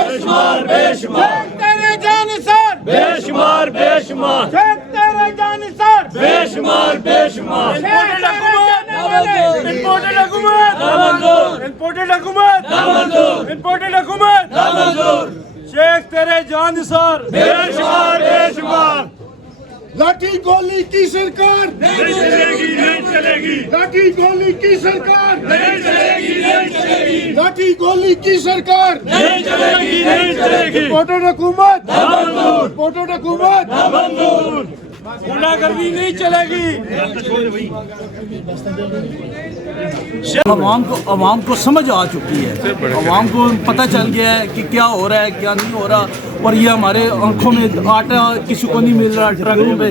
बेशुमार बेशुमार बेशुमार बेशुमार इंपोर्टेड हुकूमत शेख तेरे जान निसार बेशुमार बेशुमार। लाठी गोली की सरकार नहीं चलेगी नहीं चलेगी लाठी गोली की सरकार नहीं चलेगी नहीं चलेगी लाठी गोली की सरकार नहीं चलेगी नहीं चलेगी। इंपोर्टेड हुकूमत नामंजूर इंपोर्टेड हुकूमत नामंजूर। गुंडागर्दी नहीं चलेगी। अवाम को समझ आ चुकी है, अवाम को पता चल गया है कि क्या हो रहा है क्या नहीं हो रहा, और ये हमारे आंखों में आटा किसी को नहीं मिल रहा ट्रकों पे।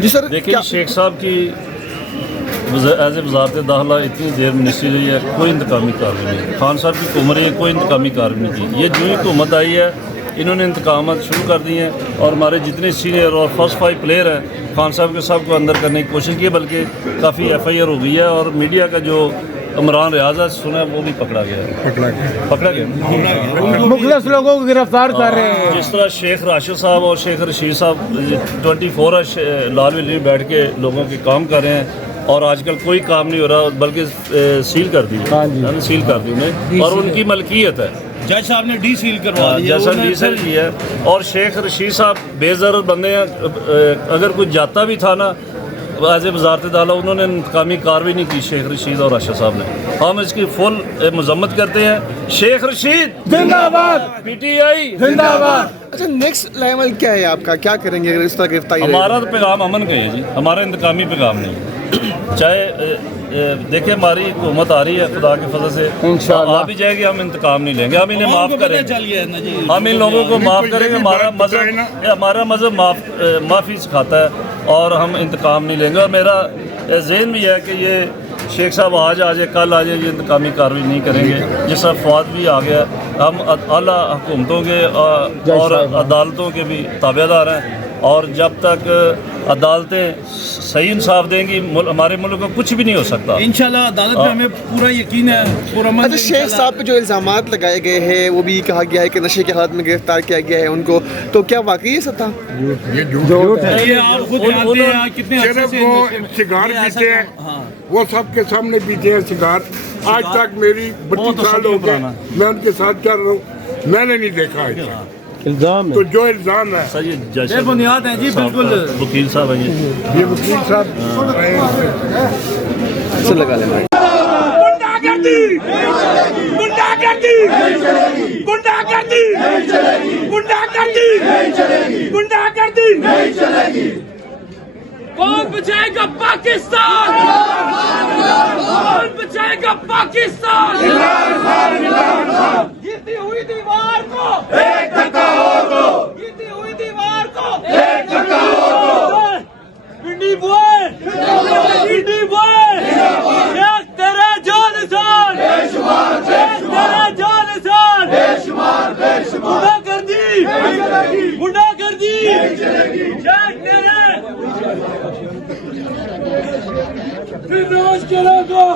जी सर, देखिए शेख साहब की एज ए वजारत दाखिला इतनी देर मिनिस्ट्री रही है, कोई इंतकामी कार्रवाई नहीं। खान साहब की हुकूमत है, कोई इंतकामी कार्रवाई नहीं की। ये जो ही हुकूमत आई है इन्होंने इंतकाम शुरू कर दिए हैं, और हमारे जितने सीनियर और फर्स्ट 5 प्लेयर हैं खान साहब के सब को अंदर करने की कोशिश की है, बल्कि काफ़ी FIR हो गई है, और मीडिया का जो इमरान रियाज है सुना है वो भी पकड़ा गया। मुखलिस लोगों को गिरफ्तार कर रहे हैं। जिस तरह शेख राशिद साहब और शेख रशीद साहब 24 लाल विली में बैठ के लोगों के काम कर रहे हैं, और आजकल कोई काम नहीं हो रहा, बल्कि सील कर दी सील कर दी उन्हें, और उनकी मलकियत है। जज साहब ने डी सील करवा दिया, जैसा डी सील किया है। और शेख रशीद साहब बेज़रर बंदे हैं, अगर कोई जाता भी था ना एज ए वजारत दाखिला, उन्होंने इंतकामी कार्रवाई नहीं की शेख रशीद और राशिद साहब ने। हम इसकी फुल मजम्मत करते हैं। शेख रशीद जिंदाबाद, PTI जिंदाबाद। अच्छा, नेक्स्ट लेवल क्या है आपका, क्या करेंगे अगर इस तरह गिरफ्तारी? हमारा तो पैगाम अमन का है जी, हमारा इंतकामी पैगाम नहीं है। चाहे देखिए हमारी हुकूमत आ रही है खुदा के फजल से, इंशाअल्लाह आ भी जाएगी, हम इंतकाम नहीं लेंगे, हम इन्हें माफ़ करेंगे, हम इन लोगों को माफ़ करेंगे। हमारा मज़हब माफ़ी सिखाता है, और हम इंतकाम नहीं लेंगे। और मेरा ज़हन भी है कि ये शेख साहब आज आ जाए कल आ जाए, ये इंतकामी कार्रवाई नहीं करेंगे। जिस तरह फौज भी आ गया, हम आला हुकूमतों के और अदालतों के भी ताबेदार हैं, और जब तक अदालतें सही इंसाफ देंगी हमारे मुल्क को कुछ भी नहीं हो सकता। इंशाल्लाह अदालत में हमें पूरा यकीन है। अच्छा, शेख साहब पे जो इल्ज़ामात लगाए गए हैं वो भी कहा गया है कि नशे के हालत में गिरफ्तार किया गया है उनको, तो क्या वाकई सब था? ये आप खुद जानते हैं कितने सिर्फ वो सिगार पीते हैं, वो सबके सामने पीते हैं सिगार। आज तक मेरी 32 साल हो गए मैं उनके साथ चल रहा हूँ, मैंने नहीं देखा है इल्जाम तो जो इल्जाम है सर ये जैसे बुनियाद है जी, बिल्कुल वकील साहब हैं ये वकील साहब से लगा लेना। गुंडागर्दी गुंडागर्दी गुंडागर्दी गुंडागर्दी गुंडागर्दी नहीं चलेगी। कौन बचाएगा पाकिस्तान? कौन बचाएगा पाकिस्तान? गिरती हुई दीवार को एक धक्का और दो, गिरती हुई दीवार को एक धक्का और दो। पिंडी बॉय, पिंडी बॉय, शेख तेरा जान निसार, बेशुमार तेरा जान निसार, बेशुमार गुंडागर्दी गुंडागर्दी शेख तेरे फिर रोज के लोगों